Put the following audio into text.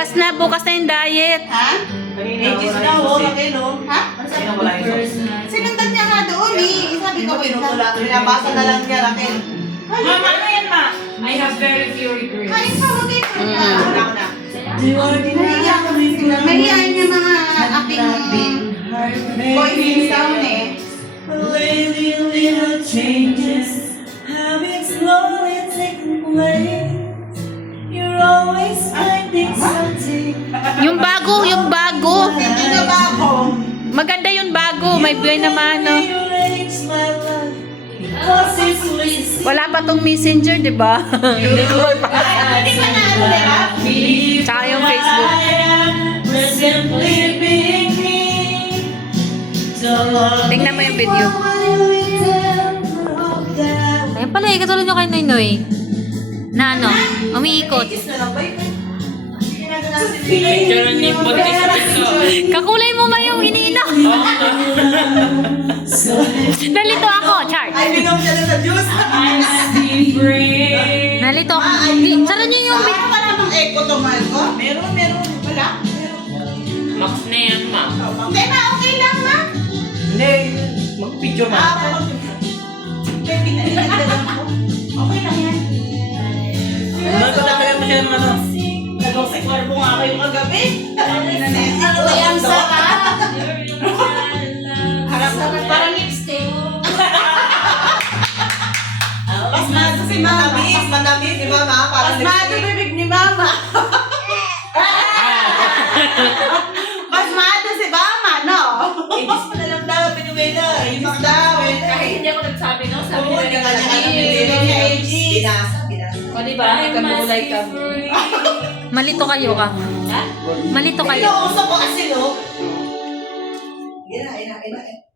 Bukas na yung diet. Ha? Ages na, laki, no? Ha? Kanina wala yung sauce. Sinundan niya nga doon eh. Sabi ko, wait lang. Pinabasa na lang niya, Raquel. Mama, ano yan, ma? I have very few regrets. Kain pa, wag kayo. Wala ko na. Mahihain niya mga aking boyfriends down eh. Lately, little changes have been slowly taking place. You're always finding something. Yung bago. Hindi na ba ako? Maganda yung bago. May buhay naman, no? You arrange my life. Cause it's easy. Wala pa tong messenger, di ba? Hindi pa na ano, diba? Tsaka yung Facebook. I am simply being me. Tingnan mo yung video. Ayun pala, katulad nyo kay Noynoy. Na ano, umiikot. Picture niya yung buntis sa TikTok. Kakulay mo ma yung iniinom. Nalito ako, Char. Ay, binom siya na sa juice. Nalito ako. Sara niyo yung Ano wala bang echo to, Marco? Meron. Wala? Max na yan, ma. Hindi na, okay lang na. Hindi, mag-picture mo. Pinagdagan ko. Okay lang yan. Nagkatagalan mo siya ng ano. Nagawang sa kwarbo nga kayo kagabi. Ano ba yung sarap? Harap na parang lipstick. Pasmado si Mama. Matamis, di ba, Ma? Pasmado bibig ni Mama. Pasmado si Mama, no? Ibis pa na lang daw, pinuwela. Ibis daw. Kahit hindi ako nagsabi, no? Sabi Oo, nila hindi ka niya Binasa. O, diba? Kamulay kami. Malito kayo ka. Ha? Malito kayo. Inuusap ko kasi, no? Ina.